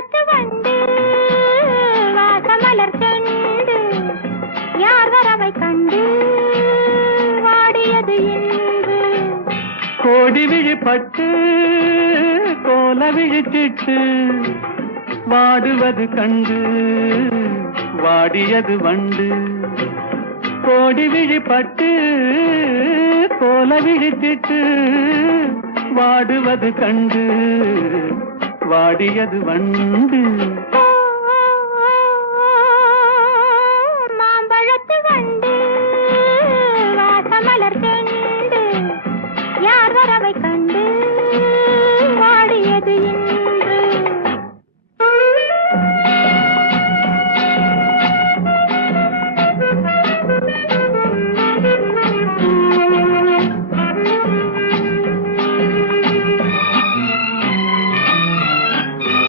மாடத்து வண்டு வாசமலர் செண்டு யார் வரவை கண்டு வாடியது இன்று கோடி விழிப்பட்டு கோல விழிச்சிட்டு வாடுவது கண்டு வாடியது வண்டு கோடி விழிப்பட்டு கோல விழிச்சிட்டு வாடுவது கண்டு வாடியது வண்டு